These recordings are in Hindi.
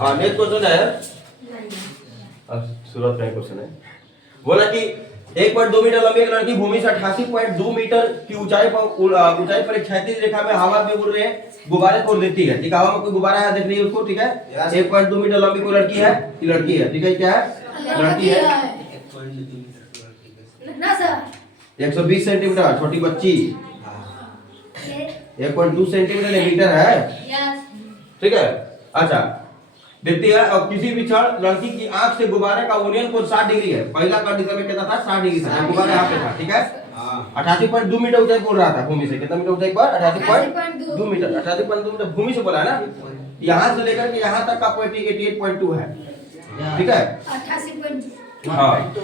हाँ नेक्स्ट क्वेश्चन है, सूरत का क्वेश्चन है। बोला कि 1.2 मीटर लंबी एक लड़की भूमि से 88.2 मीटर की ऊंचाई पर एक क्षैतिज रेखा में हवा में उड़ रहे गुब्बारे तोड़ देती है। ठीक है, हवा में कोई गुब्बारा है, देख रही है उसको। ठीक है, 1.2 मीटर लंबी कोई लड़की है, ये लड़की है। ठीक है, क्या है? लड़की है। 120 सेंटीमीटर, छोटी बच्ची। 1.2 सेंटीमीटर मीटर है। ठीक है, अच्छा देखती है। और किसी भी क्षण लड़की की आंख से गुब्बारे का यूनियन कोण 60 डिग्री है। पहला कंडीशन में कितना था? 60 डिग्री था, गुब्बारा यहाँ पे था। ठीक है, 88.2 मीटर ऊंचाई बोल रहा था भूमि से। कितना मीटर ऊंचाई पर? 88.2 मीटर। 88.2 मीटर भूमि से बोला है ना। यहाँ से लेकर के यहाँ तक का 88.2 है। ठीक है, 88.2। हाँ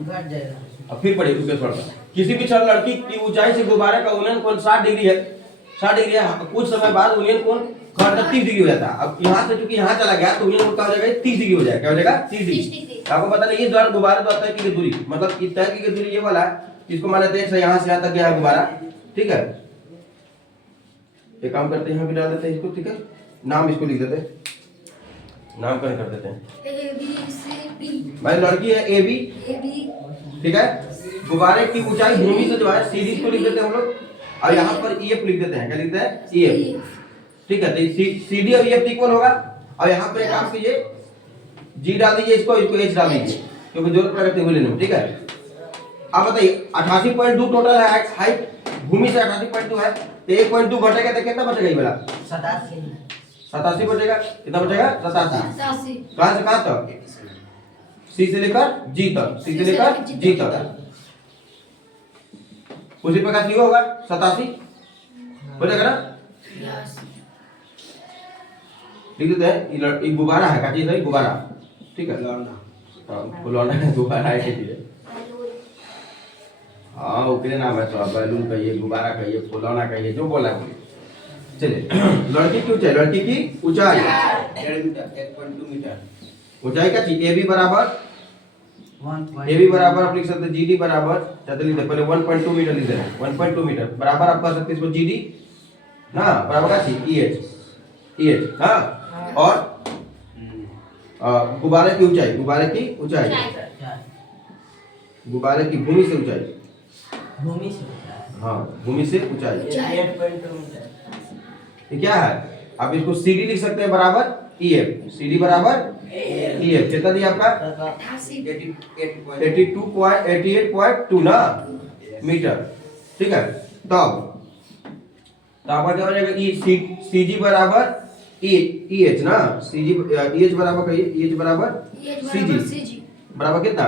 घट जाएगा। अब फिर पढ़िए रुके थोड़ा सा। किसी भी क्षण लड़की की ऊंचाई से गुब्बारे का यूनियन कोण 60 डिग्री है। 60 डिग्री है। कुछ समय बाद यूनियन कोण 30 डिग्री हो जाता है। अब यहाँ से चूंकि यहाँ चला गया तो यूनियन कोण क्या हो जाएगा? 30 डिग्री हो जाएगा। क्या हो जाएगा? 30 डिग्री। आपको पता नहीं, ये द्वारा गुब्बारे तो तय की दूरी, मतलब कि तय की दूरी ये वाला है, इसको मान लेते हैं यहाँ से यहाँ तक गया है गुब्बारा। ठीक है, एक काम करते हैं, यहाँ भी डाल देते हैं इसको। ठीक है, नाम इसको लिख देते हैं, नामकरण कर देते हैं। भाई लड़की है ए बी। ठीक है, गुब्बारे की ऊंचाई भूमि से जो है सीधी को लिख देते हैं हम लोग, और यहाँ पर ईएफ लिख देते हैं। क्या लिखते हैं? ईएफ। ठीक है, तो सीडी और ईएफ इक्वल होगा। और यहाँ पर एक काम कीजिए, जी डाल दीजिए, इसको एच डाल दीजिए, क्योंकि जरूरत पड़ेगा टेबल लेने में। ठीक है, अब बताइए 88.2 टोटल है हाइट, भूमि से 88.2 है, तो 1.2 घटेगा तो कितना बचेगा? ये वाला 87 बचेगा। कितना बचेगा? 87। कहां से कहां तक? सी से लेकर जी तक। सी से लेकर जी तक। उसी प्रकार से होगा 87 हो जाएगा ना। लिख देते हैं, ये गुब्बारा है, क्या चीज है? गुब्बारा। ठीक है, फुलौना है, गुब्बारा है चीज। हाँ ओके नाम है, तो बैलून कहिए, गुब्बारा कहिए, फुलौना कहिए, जो बोला है। चलिए लड़की की ऊंचाई, लड़की की ऊंचाई 1.2 मीटर। ऊंचाई क्या चीज? ए बी बराबर आप लिख सकते हैं जीडी बराबर, चलिए लिख दे पहले 1.2 मीटर लिख दे। 1.2 मीटर बराबर आप कह सकते हैं इसको जीडी ना, बराबर क्या चीज? ईएच। हाँ, और गुब्बारे की ऊंचाई, गुब्बारे की ऊंचाई, गुब्बारे की भूमि से ऊंचाई, हाँ भूमि से ऊंचाई 8.2 मीटर। ये क्या है? आप इसको सीडी लिख सकते हैं बराबर ईएफ। सीडी बराबर ईएफ कितना दिया आपका? 88.2 ना मीटर। ठीक है, तब आपका क्या हो जाएगा? सीजी बराबर ईएच ना, सीजी ईएच बराबर कहिए, ईएच बराबर सीजी बराबर कितना?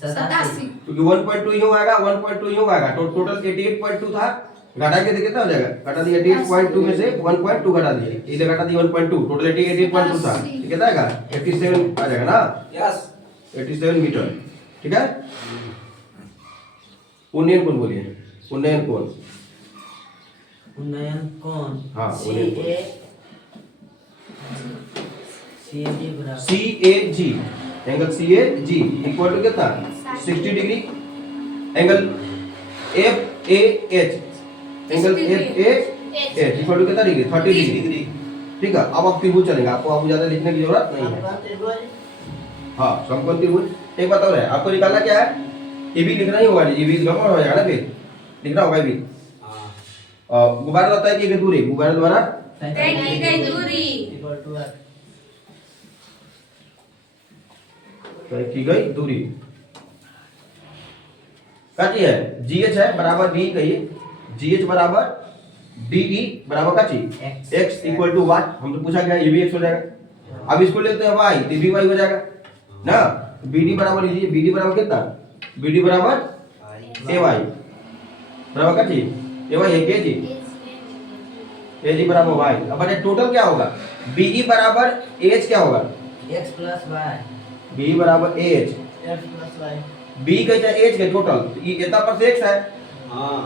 87। क्योंकि 1.2 ही आएगा, 1.2 ही आएगा। तो टोटल 88.2 था, घटा के कितना हो जाएगा? घटा दिए 88.2 में से 1.2 घटा दिए, इधर घटा दिए 1.2, टोटल 88.2 था। कितना आएगा? 87 आ जाएगा ना। Yes, 87 metre. ठीक है, उन्नयन कोण बोलिए? उन्नयन कोण। उन्नयन कोण, हाँ उन्नयन कोण CAG, angle CAG equal to कितना? 60 degree. Angle FAH, angle FAH equal to कितना डिग्री? 30 डिग्री। ठीक है, अब आप त्रिभुज चलेगा, आपको ज्यादा लिखने की जरूरत नहीं है। हाँ समकोण त्रिभुज। एक बात और है, आपको निकालना क्या है? ये भी लिखना ही होगा, ये भी गड़बड़ हो जाएगा ना, फिर लिखना होगा ये भी। गुब्बारा होता है कि दूरी, गुब्बारे द्वारा तय की गई दूरी तय की गई दूरी क्या चीज है? जीएच है बराबर डी कहिए, जीएच बराबर डीई बराबर क्या चीज? X equal to y. हम तो पूछा गया, ये भी एक्स हो जाएगा। अब इसको लेते हैं वाई, तो भी वाई हो जाएगा ना। बीडी बराबर लीजिए, बीडी बराबर कितना? बीडी बराबर ए वाई बराबर क्या चीज? ए वाई है, के जी ए जी बराबर वाई। अब बटे टोटल क्या होगा? बीई बराबर एच क्या होगा? x प्लस y, बी बराबर H, x plus y। B का एच के टोटल, ये इतना पर से x है, हाँ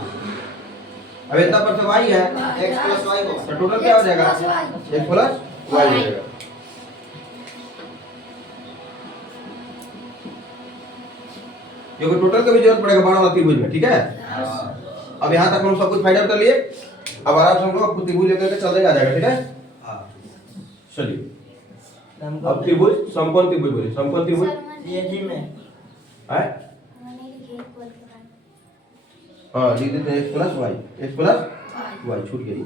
अब इतना पर से y है, x प्लस y होगा। तो टोटल क्या हो जाएगा? x प्लस y हो जाएगा। क्योंकि टोटल का भी जरूरत पड़ेगा बड़ा वाला त्रिभुज में। ठीक है, अब यहाँ तक हम सब कुछ फाइंड आउट कर लिए। अब आराम से हम लोग त्रिभुज लेकर के चलते आ जाएगा। ठीक है, चलिए अब त्रिभुज समकोण त्रिभुज बोले, समकोण त्रिभुज CAG में है। हाँ लिख देते हैं x प्लस वाई छूट गई।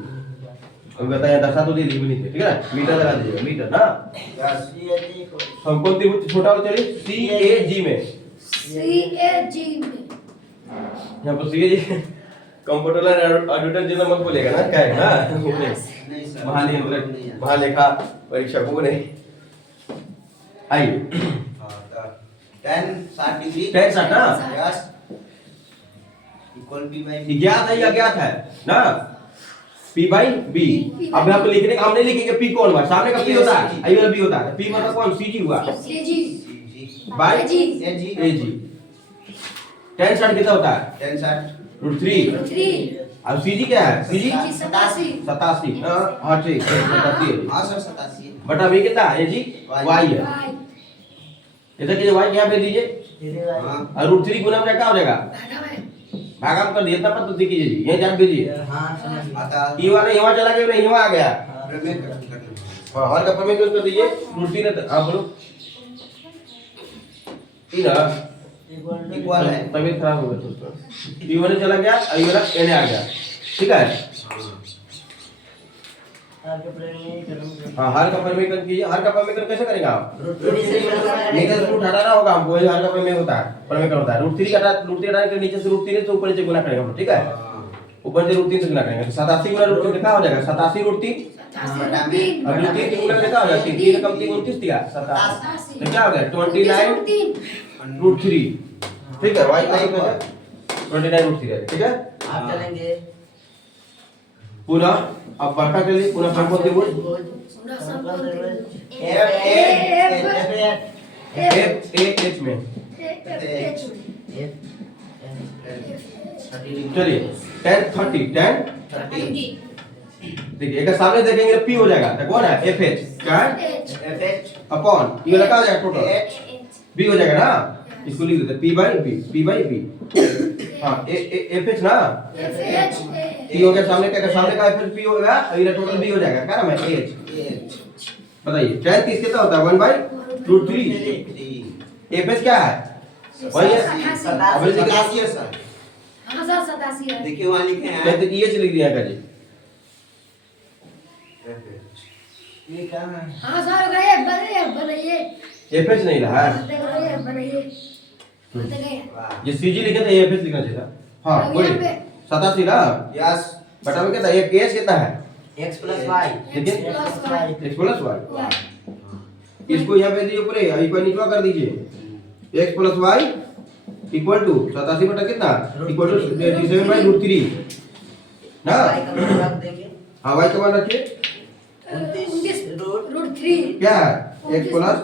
अब बताइए दशा तो लिख भी नहीं थे, ठीक है ना, मीटर लगा दीजिएगा, मीटर ना। यस CAG को समकोण त्रिभुज छोटा वाला चलिए CAG में, यहाँ पर CAG कंप्यूटर ऑडिटर जनरल मत बोलेगा ना, क्या है ना नहीं सर। महानियंत्रक महालेखा परीक्षक को नहीं। आइए हाँ तो 10 60 डिग्री 10 60 ना, यस इक्वल p बाय ये ज्ञात है या अज्ञात है ना, p बाई b। अब यहाँ पे लिखने का हम नहीं लिखेंगे p कौन हुआ, सामने का p होता है, आई वाला b होता है, p मतलब कौन cg हुआ बाई ag। 10 60 कितना होता है 10 60 √3। अब cg क्या है, cg 87। हाँ ठीक है 87 हाँ सर 87 बटा b कितना है ag y है। ऐसा कीजिए y क्या पे दीजिए हाँ और √3 गुना में क्या हो जाएगा, भागा में कर दिया, इतना पर तो कीजिए जी, यहीं जान दीजिए। हाँ समझ गया। आता ये वाला यहाँ चला गया, यहाँ आ गया। प्रमेय करना हाँ हर का प्रमेय यूज कर दीजिए, √3 है, आप बोलो 3 इक्वल है तबीयत खराब हो गया दोस्तों। ये वाला चला गया और ये वाला एने आ गया, ठीक है। हाँ हर का प्रमेयकरण कीजिए। हर का प्रमेयकरण कैसे करेंगे आप, नीचे से रूट हटाना होगा हमको, वही हर का प्रमेय होता है, प्रमेयकरण होता है। √3 हटाने के नीचे से √3 से ऊपर से गुना करेंगे हम, ठीक है, ऊपर से √3 से गुना करेंगे तो 87 गुना √3 कितना हो जाएगा, 87 √3 और √3 की गुना कितना हो जाएगा, 3 कम 3 29 दिया 87 तो क्या हो गया 29 √3, ठीक है। y का इक्वल 29 √3 है, ठीक है। आप चलेंगे पुनः अब बढ़ता चलिए, पुनः समकोण त्रिभुज FAH में चलिए 10 30 देखिए, एक सामने देखेंगे p हो जाएगा, तो कौन है FH क्या है अपॉन ये लगा हो जाएगा टोटल b हो जाएगा ना, इसको लिख देते p बाई b हाँ FH ना, p हो गया सामने का, सामने का FH p होगा और ये टोटल b हो जाएगा, क्या नाम है h। बताइए 10 30 कितना होता है 1/√3। FH क्या है वही है, अब इसे कितना 87 है सर देखिए वहाँ लिखे हैं कहते ये चली दिया का जी, ये क्या है FH नहीं रहा है, ये CG लिखे थे FH लिखना चाहिए था। हाँ बोलिए 87 ना, यस बटा में कितना है, FH कितना है x प्लस y देखिए x प्लस y, y इसको यहाँ पे दीजिए पूरे, अभी पर निचवा कर दीजिए x plus y equal to 87 बटा कितना इक्वल टू 87/√3 ना। y का मान रख देंगे हाँ y का मान रखिए 29 क्या है x प्लस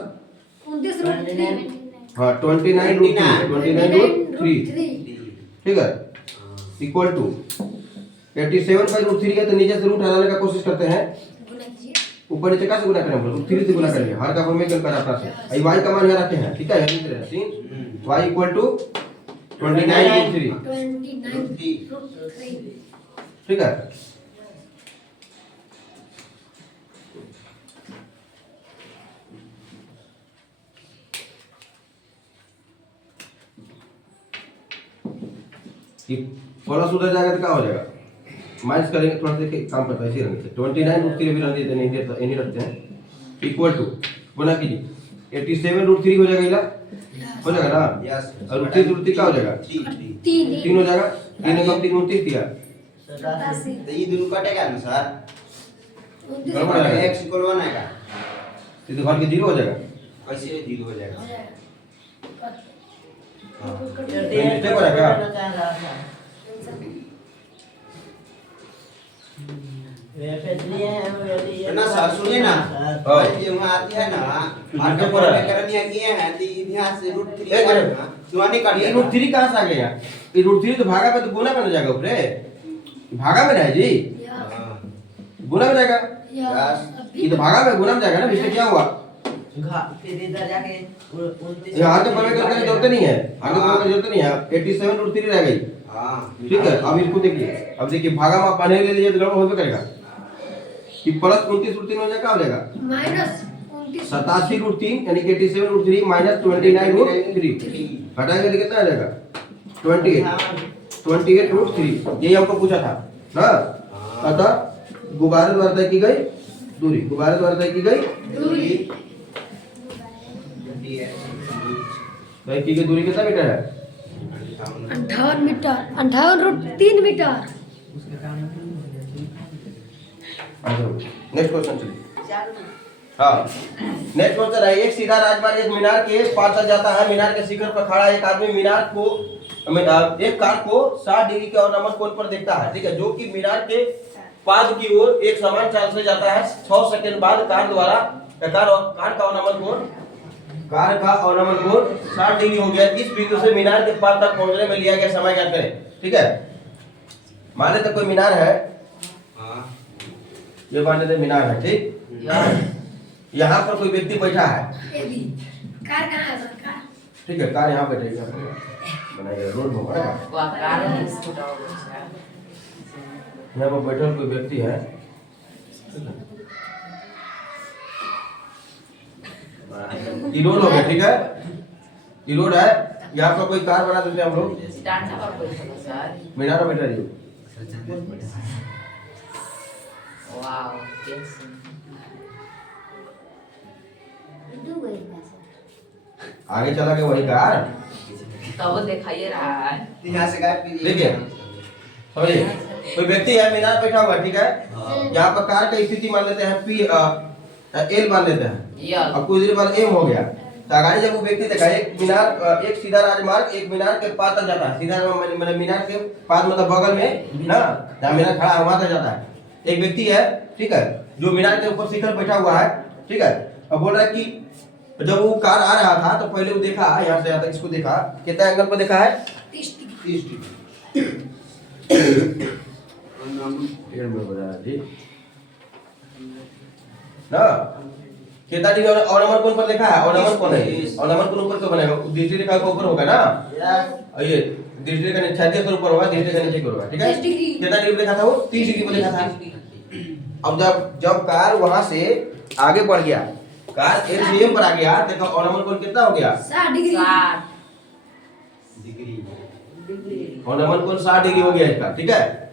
हाँ 29√3 ठीक है इक्वल टू 87/√3 है, तो नीचे से रूट हटाने का कोशिश करते हैं, ऊपर नीचे कैसे गुना करेंगे, √3 से गुना करेंगे, हर का फॉर्मेट कर अपना से आई y का मान यहाँ रखते हैं, ठीक है यही तरह सीन y इक्वल टू 29√3 ठीक है। ये प्लस उधर जाएगा तो क्या हो जाएगा, माइनस करेंगे थोड़ा देखिए काम करता है इसी रंग से 29√3 भी रंग देते नहीं रखते हैं, इक्वल टू गुना कीजिए 87√3 हो जाएगा, इला हो जाएगा ना, यस और 29√3 क्या हो जाएगा 3 हो जाएगा, 3 कम 3 29 दिया तो ये दोनों कटेगा ना सर, बराबर है, x इक्वल 1 आएगा तो घर के 0 हो जाएगा, कैसे 0 हो जाएगा मिस्टेक हो रहा है क्या, ना सर सुनिए ना हाँ। ये वहाँ आती है ना तो आपका जिसके पर है। करनिया किए हैं तो यहाँ से √3 एक मिनट। दुआनी काट ये √3 कहाँ से आ गया, ये √3 तो भागा पे तो गुना में ना जाएगा ऊपर, भागा में ना है जी, गुना में जाएगा, ये तो भागा में गुना में जाएगा ना, इससे क्या हुआ फिर इधर जाके 29 यहाँ के प्रमेय करने की जरूरत नहीं है, आगे प्रमेय की जरूरत नहीं है, 87√3 रह गई, ठीक है। अब इसको देखिए, अब देखिए भागा में आप पाने ले लीजिए तो गड़बड़ होबे करेगा कि प्लस 29√3 हो जाएगा, क्या हो जाएगा 87√3 यानी कि 87√3 माइनस 29√3 घटाएंगे तो कितना आ जाएगा 28√3 यही हमको पूछा था ना। अतः गुब्बारे द्वारा तय की गई दूरी, गुब्बारे द्वारा तय की गई तय की गई दूरी कितना मीटर है 58 मीटर 58.3 मीटर। नेक्स्ट क्वेश्चन चलिए। हाँ नेक्स्ट क्वेश्चन है, एक सीधा राजमार्ग एक मीनार के पार तक जाता है। मीनार के शिखर पर खड़ा एक आदमी मीनार को एक कार को 60 डिग्री के अवनमन कोण पर देखता है, ठीक है, जो कि मीनार के पाद की ओर एक समान चाल से जाता है। 6 सेकंड बाद कार का अवनमन कोण 60 डिग्री हो गया। इस बिंदु से मीनार के पाद तक पहुंचने में लिया गया समय ज्ञात करें, ठीक है। मान लेते कोई मीनार है, ये मान लेते मीनार है, ठीक। यहाँ पर कोई व्यक्ति बैठा है, कार कहाँ है सर? कार ठीक है, कार यहाँ बैठेगी, बनाएगा रोड में बनेगा। यहाँ पर बैठा कोई व्यक्ति है, ये रोड हो गया, ठीक है, ये रोड है। यहाँ पर कोई कार बना देते हैं हम लोग, मीनार में बैठा रही। आगे चला गया वही कार, तब दिखाइए रहा है। यहाँ से गायब कीजिए। देखिए समझिए, कोई व्यक्ति है मीनार बैठा हुआ, ठीक है। यहाँ पर कार का स्थिति मान लेते हैं पी एल मान लेते हैं, अब कुछ देर बाद एम हो गया। तो आगे जब वो व्यक्ति देखा एक मीनार, एक सीधा राजमार्ग एक मीनार के पास तक जाता है। सीधा मतलब मीनार के पास मतलब बगल में ना, जहाँ मीनार खड़ा है वहां तक जाता है। एक व्यक्ति है, ठीक है, जो मीनार के ऊपर शिखर बैठा हुआ है, ठीक है। अब बोल रहा है कि जब वो कार आ रहा था तो पहले वो देखा यहाँ से यहाँ तक, इसको देखा कितना एंगल पर देखा है 30 30 डिग्री। ना कितना डिग्री और नंबर कोण पर देखा है, और नंबर कोण है, और नंबर कोण ऊपर क्यों बनेगा, दृष्टि रेखा के ऊपर होगा ना। ये दृष्टि रेखा नीचे क्षैतिज के ऊपर होगा, दृष्टि रेखा नीचे होगा, ठीक है। 30 डिग्री। कितना डिग्री देखा था वो 30 डिग्री पर देखा था। अब जब कार वहां से आगे बढ़ गया, कार एम पर आ गया, देखो और नंबर कोण कितना हो गया 60 डिग्री। और नंबर कोण 60 डिग्री हो गया इसका, ठीक है।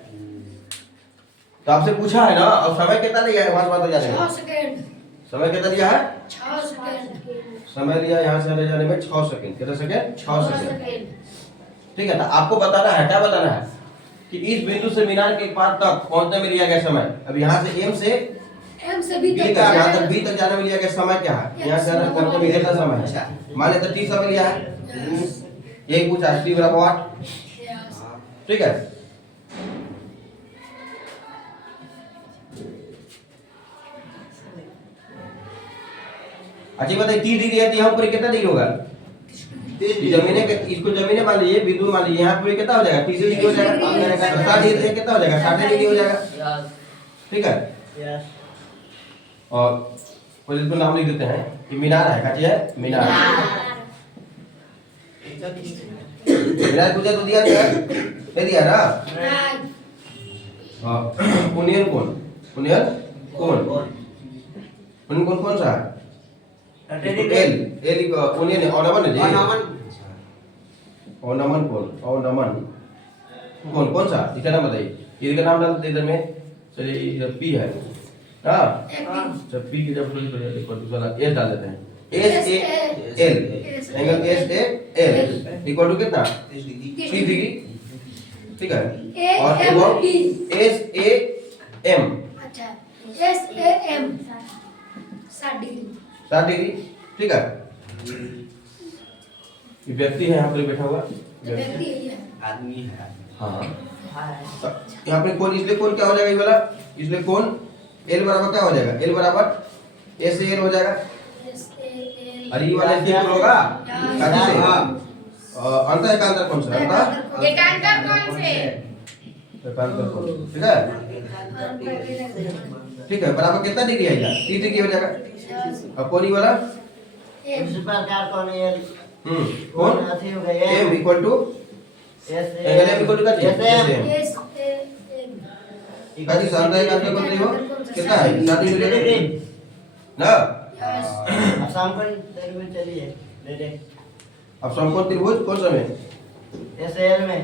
तो आपसे पूछा है ना, अब समय कितना लिया है वहां से वहां तक जाने 6 में, सेकंड। समय कितना लिया है 6 सेकंड। समय लिया यहाँ से आने जाने में 6 सेकंड। कितना सेकंड 6 सेकंड, सेकंड। ठीक है। तो आपको बताना है, क्या बताना है कि इस बिंदु से मीनार के पास तक पहुंचने में लिया गया समय। अब यहाँ से एम से बी बी तक, यहाँ तक बी तक जाने में लिया गया समय क्या है, यहाँ से आने तक को कितना समय है, मान लेते टी समय लिया है, यही पूछा है, टी बराबर 8, ठीक है। अच्छा बताइए 30 डिग्री है तो यहाँ पर कितना डिग्री होगा, जमीने के इसको जमीने मान लीजिए, बिंदु मान लीजिए, यहाँ पर कितना हो जाएगा 30 डिग्री हो जाएगा, 60 डिग्री कितना हो जाएगा 60 डिग्री हो जाएगा, ठीक है। और कोई इसको नाम लिख देते हैं कि मीनार है, क्या चीज है मीनार। मीनार पूछा तो दिया नहीं है, नहीं दिया ना। उनियन कोण, उनियन कोण, उनियन कोण कौन सा है, एल एल उनियन ऑर्नामेंट है जी, ऑर्नामेंट कोण, ऑर्नामेंट कोण कौन सा, इसका नाम बताइए, इसका नाम डाल देते इधर में। चलिए इधर पी है, हाँ जब पी की जब दूसरा एस डाल देते हैं, S A L, angle S A L equal to कितना 30 डिग्री, ठीक है। और एस ए एम, अच्छा S A M 60 degree, 60 degree, ठीक है। ये व्यक्ति है यहाँ पर बैठा हुआ, व्यक्ति है ये। आदमी है। हाँ यहाँ पे कोण, इसलिए कोण क्या हो जाएगा ये वाला, इसलिए कोण एल बराबर क्या हो जाएगा, एल बराबर एस ए एल हो जाएगा। अरे ये वाला इसलिए कोण होगा काटी से, अंतर एकांतर कोण से, अंतर एकांतर कौन से? एकांतर कोण, ठीक है, ठीक है। बराबर कितना डिग्री आएगा 30 डिग्री हो जाएगा। अब कोण ये वाला इस प्रकार कौन है कोण अथी हो गया M equal to S angle M equal to क्या चीज एस ए एम काटी से अंतर एकांतर कोण हो कितना है 60 डिग्री ना। समकोण त्रिभुज चलिए ले ले अब समकोण त्रिभुज कौन सा में? एस एल में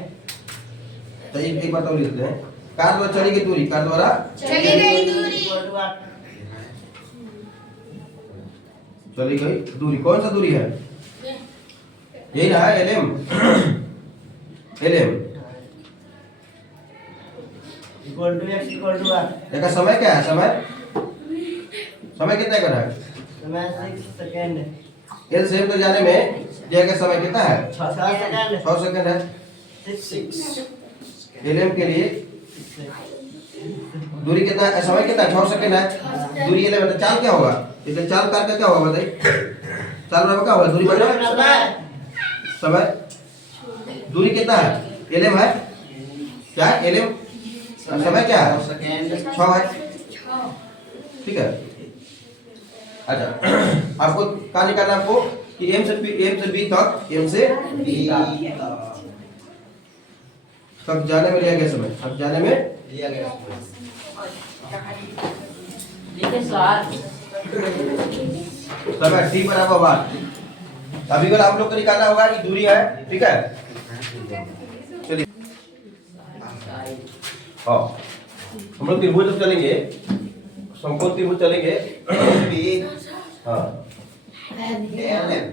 तो एक बात और लिखते हैं। कार द्वारा चली गई दूरी, कार द्वारा चली गई दूरी इक्वल टू 8 चली गई दूरी, कौन सा दूरी है? यही ना है एलएम। एलएम इक्वल टू 8 इसका समय क्या है? समय कितना कर रहा है? समय 6 सेकंड एल से एम तो जाने में ये का समय कितना है? 6 सेकंड 6 सेकंड है। 6 एलएम के लिए दूरी कितना है? समय कितना है? 6 सेकंड है। दूरी एलएम है तो चाल क्या होगा? इससे चाल कार का क्या होगा बताइए? चाल बराबर क्या होगा? दूरी बराबर समय। दूरी कितना है? एलएम है क्या? एलएम समय क्या है? 6 है। ठीक है। अच्छा आपको कहाँ निकालना है? आपको कि एम से बी तक, एम से बी तक जाने में लिया गया समय, अब जाने में लिया गया लिखे सर समय t बराबर 1। अभी कल आप लोग को निकालना होगा कि दूरी है। ठीक है चलिए हाँ हम लोग त्रिभुज तक चलेंगे, समकोण त्रिभुज चलेंगे। बी हाँ एलएम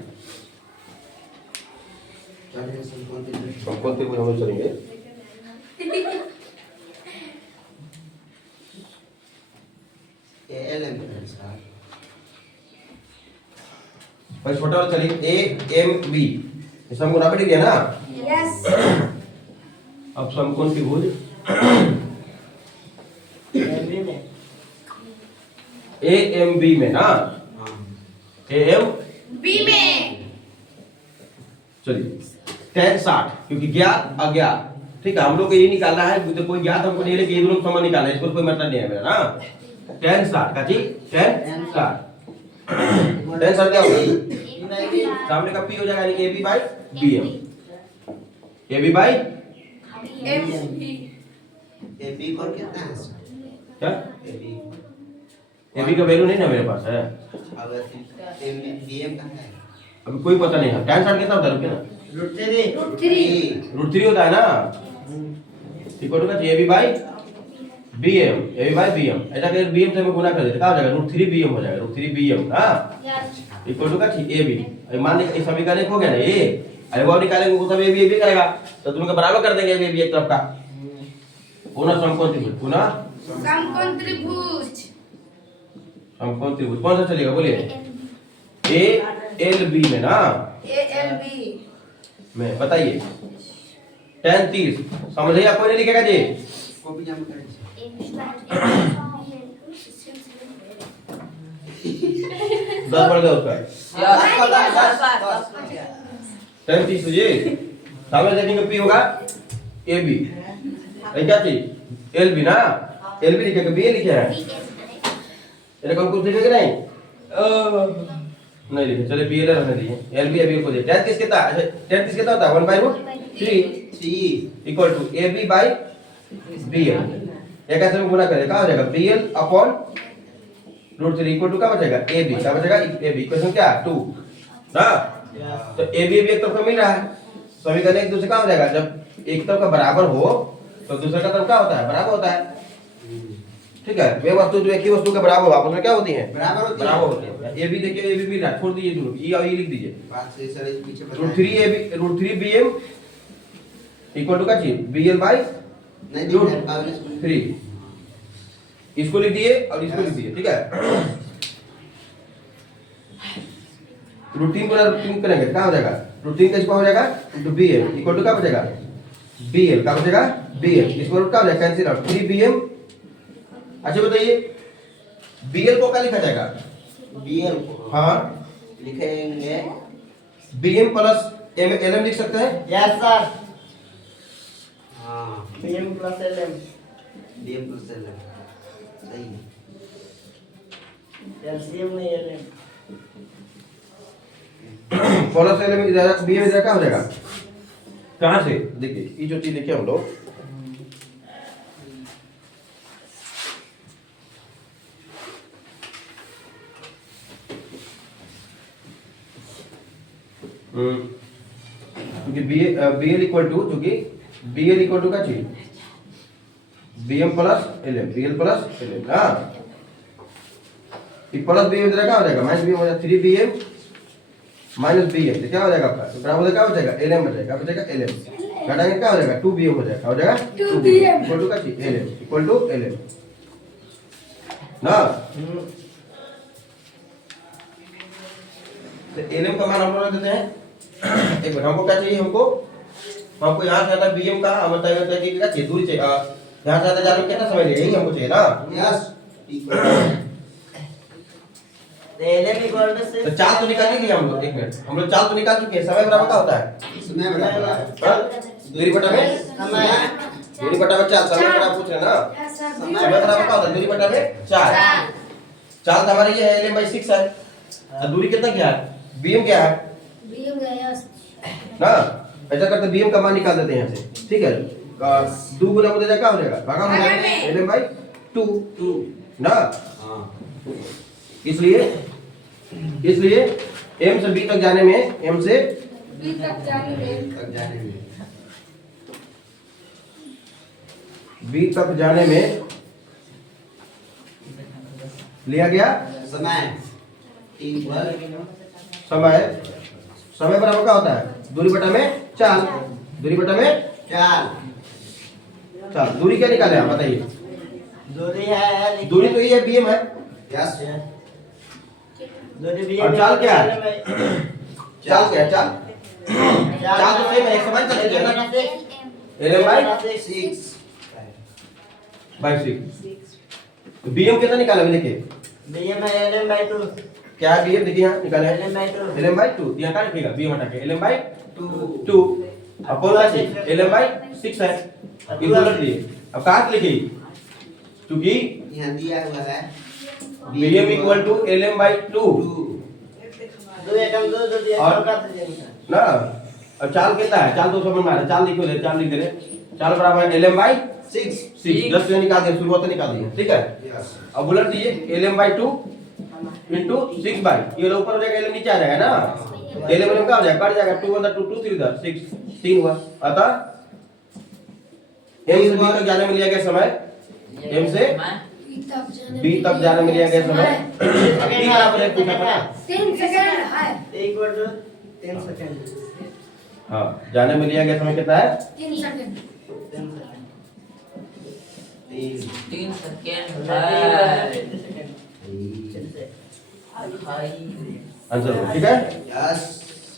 चलिए समकोण त्रिभुज समकोण त्रिभुज हम लोग चलेंगे। एलएम सर भाई छोटा वाला चलिए ए एम बी, इस हमको ना गया ना। यस अब समकोण त्रिभुज एमबी में ए एम बी में ना, हां ए एम बी में चलिए tan 60 क्योंकि ज्ञात अज्ञात। ठीक है हम लोग को ये निकालना है, तो कोई ज्ञात हमको नहीं है कि ये दोनों समान निकालना है, इसको कोई मतलब नहीं है मेरा ना। tan 60 का जी tan 60 क्या होगा? सामने का p हो जाएगा यानी ab by bm, ab by M A B पर कितना है सर? क्या? ए बी ab का वैल्यू नहीं ना मेरे पास है, अब एम बीएम का है अभी कोई पता नहीं है। tan 60 कितना होता है रुकिए ना, √3 √3 होता है ना। इक्वल टू का ab by bm, ab by bm, ऐसा करके bm से हम गुना कर देते क्या हो जाएगा? √3 bm हो जाएगा, √3 bm हां इक्वल टू का ab। अब मान लीजिए इस समीकरण एक हो गया ना ये, अरे वो निकालेंगे वो सब ab करेगा तो दोनों का बराबर कर देंगे ab एक तरफ का। पुनः समकोण त्रिभुज, पुनः समकोण त्रिभुज समकोण त्रिभुज कौन सा चलेगा बोलिए? ए एल बी में ना, ए एल बी में बताइए tan 30 समझे या कोई नहीं लिखेगा जी? कॉपी जमा करें सर 10 बढ़ गया उसका tan 30 जी। सामने देखेंगे p होगा ए बी, क्या चीज एल बी ना, एल बी लिखेगा बी लिखे है ये कौन कुछ लिखेगा नहीं नहीं लिखे, चलिए बी एल रहने दीजिए, एल बी को दे। tan 30 कितना? अच्छा tan 30 कितना होता है? 1/√3 equal to A B by B L. एक ऐसे में गुना करें क्या हो जाएगा? B L upon √3 equal to क्या बचेगा? ए बी क्या बचेगा? ए बी इक्वेशन क्या 2 ना, तो ए बी एक तरफ का मिल रहा है, समीकरण एक दूसरे का हो जाएगा। जब एक तरफ का बराबर हो तो दूसरे का तरफ क्या होता है? बराबर होता है। ठीक है वे वस्तु जो एक ही वस्तु के बराबर हो आपस में क्या होती है? बराबर होती है। ए बी देखिए ए बी भी छोड़ दीजिए दोनों, ई और ई लिख दीजिए। बात से सर इस पीछे √3 A B √3 bm equal to क्या चीज? bl बाई नहीं √3 इसको लिख दिए और इसको लिख दिए। ठीक है √3 करेंगे क्या हो जाएगा? √3 का स्क्वायर हो जाएगा इनटू bm इक्वल टू क्या बचेगा? bl क्या बचेगा? bm इसको रूट क्या हो जाएगा? Cancel out 3 bm। अच्छा बताइए bl को क्या लिखा जाएगा? बीएल को हाँ लिखेंगे bm प्लस lm लिख सकते हैं। यस सर हां BM plus LM BM plus LM सही है एलसीएम नहीं एलएम प्लस lm इधर bm इधर क्या हो जाएगा? कहाँ से देखिए ये जो चीज लिखे हम लोग क्योंकि BL इक्वल टू चूंकि BL इक्वल टू क्या चाहिए BM plus LM BL plus LM हाँ ये प्लस BM इधर क्या हो जाएगा माइनस BM हो जाएगा 3BM माइनस BM तो क्या हो जाएगा आपका तो बराबर क्या हो जाएगा LM बचेगा LM घटाएंगे क्या हो जाएगा 2BM हो जाएगा 2BM इक्वल टू क्या चाहिए LM इक्वल टू LM ना तो LM का मान हम लोग रख देते हैं एक मिनट हमको क्या चाहिए हमको यहाँ से आता है BM का हम बताइए होता है कि क्या चाहिए दूरी चाहिए यहाँ से आता जाने में कितना समय लगेगा यही हमको चाहिए ना यस LM इक्वल टू तो चाल तो निकाल ही लिया हम लोग एक मिनट हम लोग चाल तो निकाल चुके हैं समय बराबर क्या होता है समय बराबर हाँ? दूरी बटा में समय दूरी बटा में चाल समय बराबर पूछ रहे हैं ना समय बराबर क्या होता है दूरी बटा में चाल चाल तो हमारे ये है LM/6 है तो दूरी कितना क्या है BM क्या है BM गया ना ऐसा करते BM का मान निकाल देते हैं यहाँ से ठीक है 2 गुना हो जाएगा क्या हो जाएगा भागा हो जाएगा LM/2 ना हाँ इसलिए M से B तक जाने में M से B तक जाने में तक जाने में B तक जाने में लिया गया समय 3 पर समय बराबर क्या होता है दूरी बटा में चाल दूरी बटा में 4 चाल दूरी क्या निकाले आप बताइए दूरी है दूरी तो ये BM है यस दूरी भी और चाल क्या है चाल क्या है चाल चाल तो सेम है एक समान चल रही है ना LM/6 तो BM कितना निकाला मैंने देखिए BM है LM/2 क्या है BM देखिए यहाँ निकाले LM/2 LM/2 यहाँ क्या लिखेगा BM हटा के LM/2 अपन का LM/6 है ये उलट लिए अब कहाँ से लिखिए क्योंकि यहाँ दिया हुआ है BM इक्वल टू LM/2 2 एकम 2 दिया और कर दीजिए ना अब चाल कितना है चाल 200 में चाल लिखो ले चाल लिख दे रहे चाल बराबर है LM/6 10 से निकाल दिया शुरुआत से निकाल दिया ठीक है यस अब उलट दिए LM/2 into 6 by ये ऊपर हो जाएगा LM नीचे आ जाएगा ना LM क्या हो जाएगा कट जाएगा 2 1 2 2 3 6 3 हुआ अतः M से B तक जाने में लिया गया समय M से B तक जाने में लिया गया समय अभी बराबर है पूछा था 3 सेकंड है इक्वल टू 10 सेकंड हाँ जाने में लिया गया समय कितना है 3 सेकंड 3 सेकंड आंसर ठीक है यस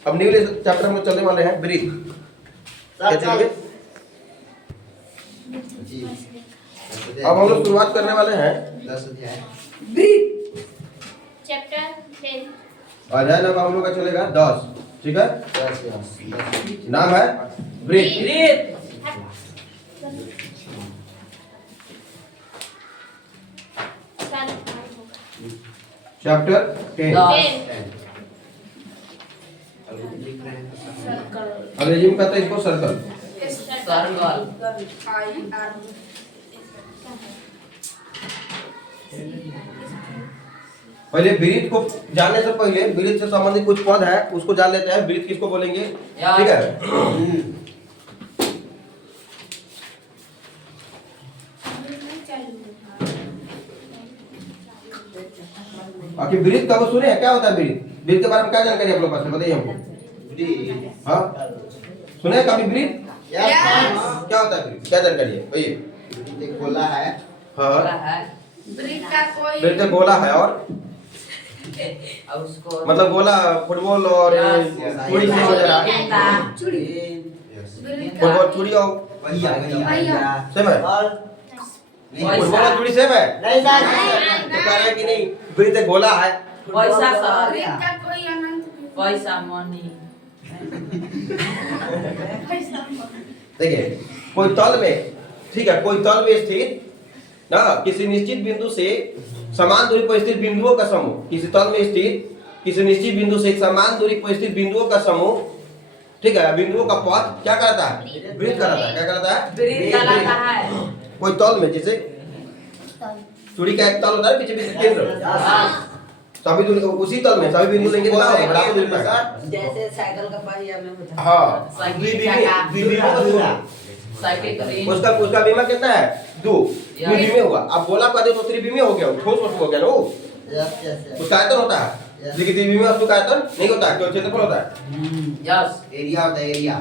अब न्यू चैप्टर हम लोग चलने वाले हैं ब्रीथ क्या चलेंगे जी अब हम लोग शुरुआत करने वाले हैं 10 अध्याय चैप्टर 10 अध्याय नंबर हम लोग का चलेगा 10 ठीक है 10 यस नाम है ब्रीथ चैप्टर 10 लिख रहे हैं अंग्रेजी में कहते हैं इसको सर्कल पहले ब्रीथ को जानने से पहले ब्रीथ से संबंधित कुछ पद है उसको जान लेते हैं ब्रीथ किसको बोलेंगे ठीक है बाकी ब्रीथ का वो सुने क्या होता है ब्रीथ ब्रीथ के बारे में क्या जानकारी आप लोग पास है बताइए हमको हाँ सुने कभी ब्रीथ क्या होता है ब्रीथ क्या जानकारी है भैया एक गोला है हाँ ब्रीथ का गोला है और उसको मतलब गोला फुटबॉल और चूड़ी से वगैरह चूड़ी यस फुटबॉल चूड़ी और भैया सेम है और फुटबॉल और चूड़ी सेम है नहीं सर तो कह रहे हैं कि नहीं ब्रीथ एक गोला है पैसा सर ब्रीथ का कोई अनंत पैसा मनी देखिए कोई तल में ठीक है कोई तल में स्थित ना किसी निश्चित बिंदु से समान दूरी पर स्थित बिंदुओं का समूह किसी तल में स्थित किसी निश्चित बिंदु से समान दूरी पर स्थित बिंदुओं का समूह ठीक है बिंदुओं का पथ क्या करता है ब्रीथ कराता है क्या करता है ब्रीथ कराता है कोई तल में जैसे चूड़ी का एक तल होता है पीछे पीछे केंद्र सभी दूरी उसी तल में सभी बिंदु लेंगे तो क्या होगा बराबर दूरी पर जैसे साइकिल का पहिया में होता है। हाँ साइकिल द्विविमीय का द्विविमीय का दूरी साइकिल का रेंज उसका उसका बीमा कितना है 2 या। द्विविमीय हुआ अब गोला का दे तो त्रिविमीय हो गया ठोस वस्तु हो गया ना वो यस यस उसका आयतन होता है Yes. लेकिन द्विविमीय वस्तु का आयतन नहीं होता है केवल क्षेत्रफल होता है यस एरिया होता है एरिया।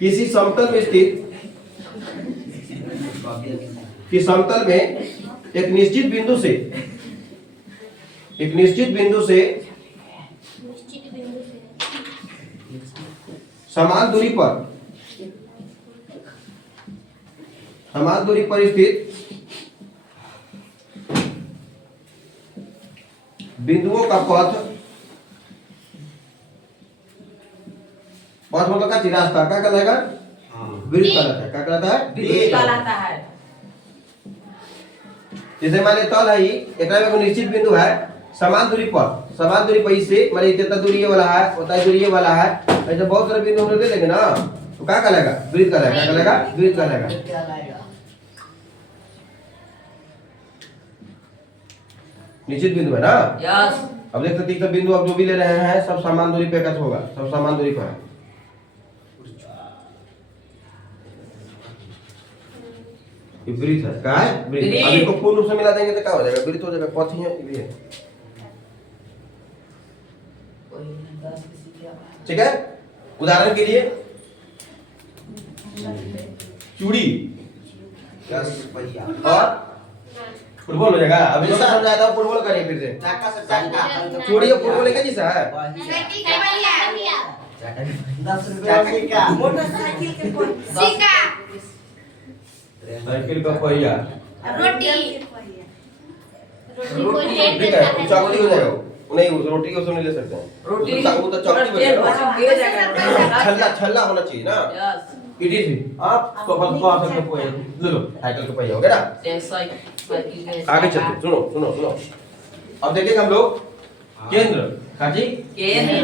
किसी समतल में स्थित कि समतल में एक निश्चित बिंदु से निश्चित बिंदु से समान दूरी पर स्थित बिंदुओं का पथ मतलब का रास्ता क्या कहलाएगा वृत्त कहलाता है क्या कहलाता है वृत्त कहलाता है। जैसे मान लीजिए तल है एकरा में एगो निश्चित बिंदु है समान दूरी पर इससे मान लीजिए जितना दूरी ये वाला है उतना ही दूरी ये वाला है ऐसे बहुत सारे बिंदु हम लोग ले लेंगे ना तो क्या कहलाएगा वृत्त कहलाएगा क्या कहलाएगा वृत्त कहलाएगा क्या लाएगा? निश्चित बिंदु है ना यस अब देख सकते हैं सब बिंदु अब जो भी ले रहे हैं सब समान दूरी पे कैसे होगा सब समान दूरी पर है ये वृत्त है क्या है वृत्त वृत्त। अब इसको पूर्ण रूप से मिला देंगे तो क्या हो जाएगा वृत्त हो जाएगा पथ ही है ये है। ठीक है उदाहरण के लिए चूड़ी यस पहिया। और फुटबॉल हो जाएगा अभी तो समझाया था फुटबॉल करिए फिर से चक्का से चक्का। चूड़ी और फुटबॉल एक ही जैसा है पहिया। 10 रुपए का मोटरसाइकिल के पहिया। साइकिल का पहिया रोटी ठीक है चौकड़ी हो जाएगा नहीं उस रोटी को उसमें ले सकते हैं रोटी वो तो चौकड़ी बन जाएगा गिर जाएगा छल्ला छल्ला होना चाहिए ना यस इट इज आप तो बस को सकते पहिया ले लो साइकिल का पहिया हो गया ना साइकिल के आगे चलते सुनो सुनो सुनो अब देखेंगे हम लोग केंद्र काजी केंद्र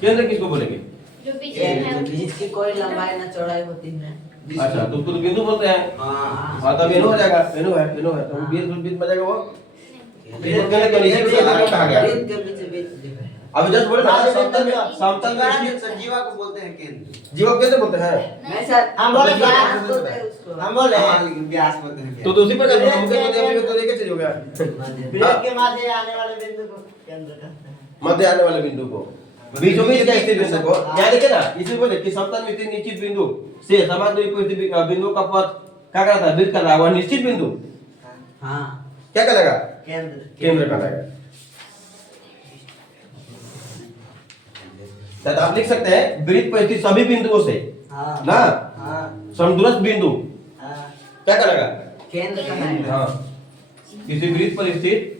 केंद्र किसको बोलेंगे जो पीछे है जिसकी कोई लंबाई ना चौड़ाई होती है। अच्छा तो उसको तो बिंदु बोलते हैं हाँ। हाँ तब बिंदु हो जाएगा बिंदु है तो बीच में जाएगा वो केंद्र के नीचे को केंद्र कहा गया वृत्त के बीच जो है। अभी जस्ट बोले ना समतल में स्थित संजीवा को बोलते हैं केंद्र। जीवा केंद्र बोलते हैं नहीं सर हम बोले व्यास बोलते हैं उसको। हम बोले व्यास बोलते हैं। तो उसी पर हम कहते हैं तो लेके चलिए हो गया वृत्त के मध्य आने वाले बिंदु को केंद्र कहते हैं। मध्य आने वाले बिंदु को बीचों बीच का स्थित बिंदु को क्या देखे ना इसी बोले कि समतल में स्थित निश्चित बिंदु से समान दूरी पर स्थित बिंदु का पथ क्या कहता है वृत्त कहता है वह निश्चित बिंदु हाँ क्या कहलाएगा केंद्र केंद्र कहलाएगा तो आप लिख सकते हैं वृत्त पर स्थित सभी बिंदुओं से हाँ ना हाँ समदूरस्थ बिंदु हाँ क्या कहलाएगा केंद्र कहलाएगा। हाँ किसी वृत्त पर स्थित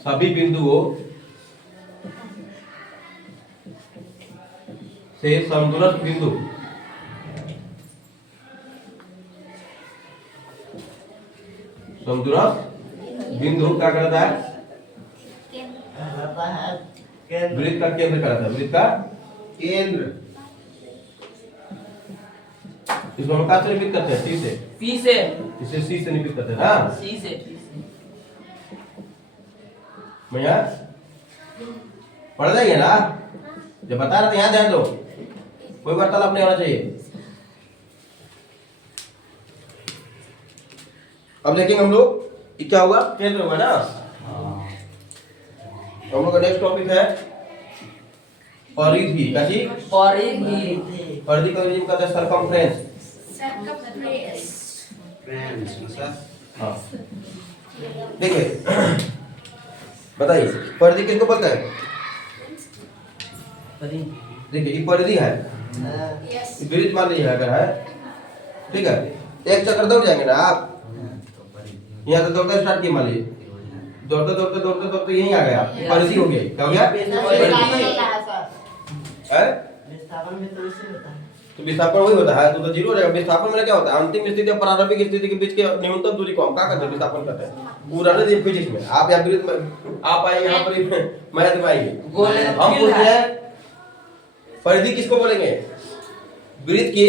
सभी बिंदुओं से समदूरस्थ बिंदु समदूरस्थ बिंदु क्या करता है कहता है केंद्र। वृत्त का केंद्र करता है वृत्त का केंद्र इसको हम कहाँ से निरूपित करते हैं टी से पी से इसे सी से निरूपित करते हैं ना सी से भैया पढ़ जाइए ना जब बता रहे थे यहाँ ध्यान दो कोई वार्तालाप नहीं होना चाहिए अब देखेंगे हम लोग ये क्या हुआ केंद्र हुआ ना हम लोग का नेक्स्ट टॉपिक है परिधि क्या जी परिधि परिधि का यूज करते हैं सरकमफ्रेंस फ्रेंड्स मतलब हाँ देखिए बताइए परिधि किसको बोलते हैं देखिए ये परिधि है ये वृत्त मान लीजिए अगर है ठीक है एक चक्कर दौड़ जाएंगे ना आप यहाँ से दौड़ते स्टार्ट किए मान लीजिए दौड़ते दौड़ते दौड़ते दौड़ते यहीं आ गया परिधि हो गई क्या हो गया है विस्थापन भी तो इसी होता है। तो विस्थापन वही होता है तो जीरो हो जाएगा विस्थापन में क्या होता है अंतिम स्थिति और प्रारंभिक स्थिति के बीच के न्यूनतम दूरी को हम क्या करते हैं विस्थापन करते हैं पूरा नहीं फिजिक्स में आप यहाँ वृत्त में आप आए यहाँ पर मैथ में आइए गोले हम पूछते हैं परिधि किसको बोलेंगे? वृत्त के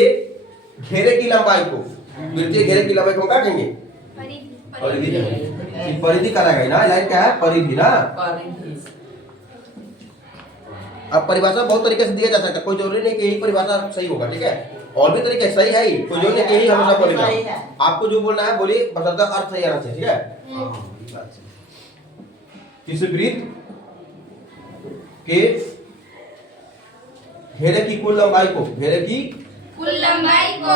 घेरे की लंबाई को, वृत्त के घेरे की लंबाई को क्या कहेंगे? परिधि। परिधि कराएगा ना, लाइन क्या है? परिधि ना। अब परिभाषा बहुत तरीके से दिया जा सकता है, कोई जरूरी नहीं कि यही परिभाषा सही होगा, ठीक है? और भी तरीके सही है ही, कोई जरूरी नहीं कि यही हमेशा बोलेगा। आपको जो बोलना है बोलिए, बशर्ते अर्थ सही आना चाहिए, ठीक है? किसी वृत्त के घेरे की कुल लंबाई को, घेरे की कुल लंबाई को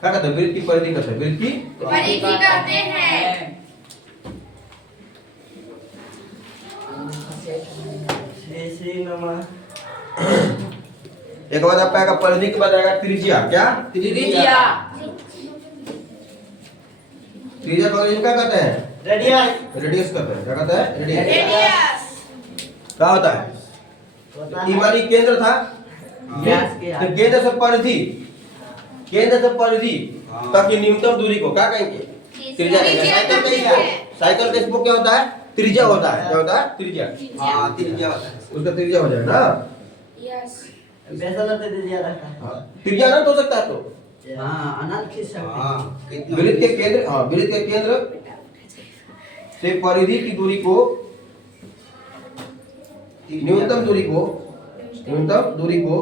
क्या कहते हैं? वृत्त की परिधि कहते हैं, वृत्त की परिधि कहते हैं। श्री नमः। एक बार आपका आएगा परिधि के बाद आएगा त्रिज्या। क्या? त्रिज्या। त्रिज्या को क्या कहते हैं? रेडियस। रेडियस कहते हैं। क्या कहते हैं? रेडियस। रेडियस क्या होता है? तिमानी केंद्र था, व्यास के तो केंद्र से परिधि, केंद्र से परिधि तक की न्यूनतम दूरी को क्या कहेंगे? त्रिज्या कहेंगे। साइकिल का स्पोक, साइकिल का स्पोक क्या होता है? त्रिज्या होता है। क्या होता है? त्रिज्या। हाँ, त्रिज्या होता है। उसका त्रिज्या हो जाएगा ना। यस वैसा तो त्रिज्या रहता है। त्रिज्या अनंत हो सकता है तो हाँ, अनंत खींच सकते हैं। वृत्त के केंद्र, हाँ, वृत्त के केंद्र से परिधि की दूरी को, न्यूनतम दूरी को, न्यूनतम दूरी को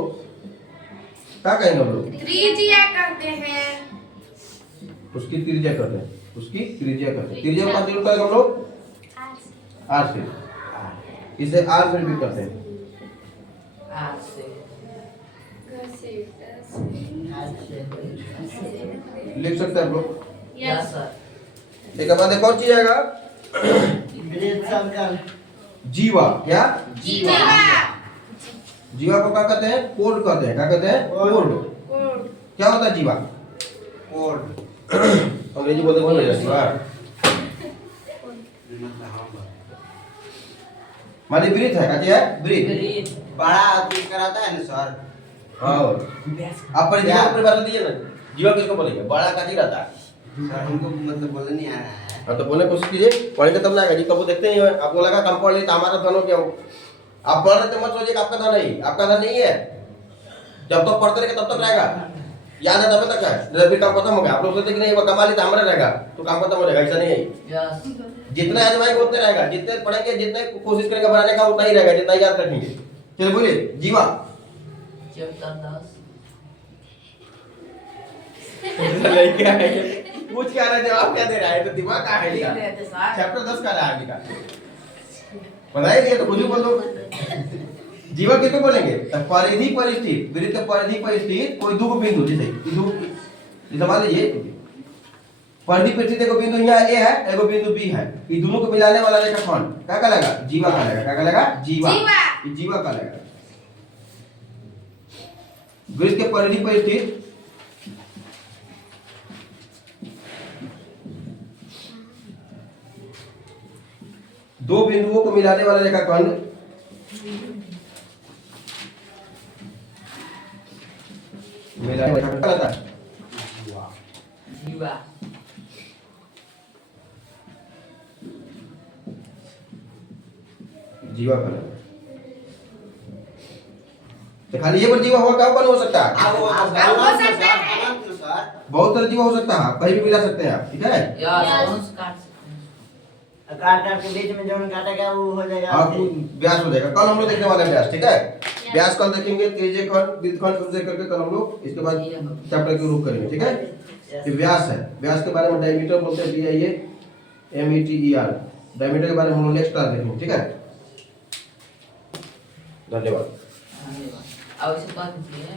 क्या कहेंगे हम लोग? त्रिज्या कहते हैं। उसकी त्रिज्या करते हैं, उसकी त्रिज्या करते हैं। त्रिज्या का जरूर करेंगे हम लोग आर से, इसे आर से भी करते हैं। लिख सकते हैं हम लोग। Yes sir. एक बाद एक और चीज आएगा, वृत्त सर्कल। जीवा। क्या? जीवा जीवा को क्या कहते हैं? कोड कहते हैं। क्या कहते हैं? कोड। क्या होता है जीवा? कोड। अंग्रेजी बोलते बोल रहे जीवा माने वृत्त है। क्या है? वृत्त। बड़ा आदमी कराता है ना सर। हाँ, आप परिधि को परिभाषा दीजिए ना, जीवा किसको बोलेंगे? बड़ा का जी रहता है। सर हमको मतलब बोलने नहीं आ रहा है। हाँ तो बोलने की कोशिश कीजिए, पढ़ेंगे तब ना आएगा जी। कब देखते नहीं हो, आपको लगा कम पढ़ लिए तो हमारा धन हो गया हो। आप पढ़ रहे थे मत सोचिए कि आपका धन नहीं, आपका धन नहीं है। जब तक पढ़ते रहेगा तब तक रहेगा, याद है तब तक है, जब भी काम खत्म हो गया। आप लोग सोचते कि नहीं वो कमा लिया तो हमारा रहेगा तो काम खत्म हो जाएगा, ऐसा नहीं है। यस। जितना आजमाएंगे उतना रहेगा, जितने पढ़ेंगे, जितने कोशिश करेंगे बनाने का उतना ही रहेगा, जितना याद रखेंगे। चलिए बोलिए जीवा। चैप्टर 10। पूछ क्या रहा है, जवाब क्या दे रहा है? तो दिमाग का है लिया। चैप्टर 10 का रहा है लिखा, बताइए दिया तो कुछ भी बोल दो। जीवा किसको बोलेंगे? परिधि पर स्थित, वृत्त के परिधि पर स्थित कोई दो बिंदु, जैसे मान लीजिए परिधि पर स्थित एक बिंदु यहाँ ए है, एक बिंदु बी है, ये दोनों को मिलाने वाला रेखाखंड क्या कहलाएगा? जीवा कहलाएगा। क्या कहलाएगा? जीवा। ये जीवा कहलाएगा। वृत्त के परिधि पर स्थित दो बिंदुओं को मिलाने वाला रेखाखंड मिलाने वाला रेखाखंड कहलाता है जीवा। जीवा कहलाता है। तो खाली ये पर जीवा हुआ क्या बन हो सकता है? बहुत तरह जीवा हो सकता है, कहीं भी मिला सकते हैं आप, ठीक है? यस। काट के बीच में जो काटा गया वो हो जाएगा। आपको व्यास हो जाएगा। कल हम लोग देखने वाले हैं व्यास, ठीक है? व्यास कल देखेंगे, त्रिज्य खंड, वृत्त खंड सबसे करके कल हम लोग इसके बाद चैप्टर की रूप करेंगे, ठीक है? ये व्यास है, व्यास के बारे में डायमीटर बोलते हैं, DIAMETER, डायमीटर के बारे में हम लोग नेक्स्ट क्लास देखेंगे, ठीक है? धन्यवाद। धन्यवाद। अब इसे बात कीजिए।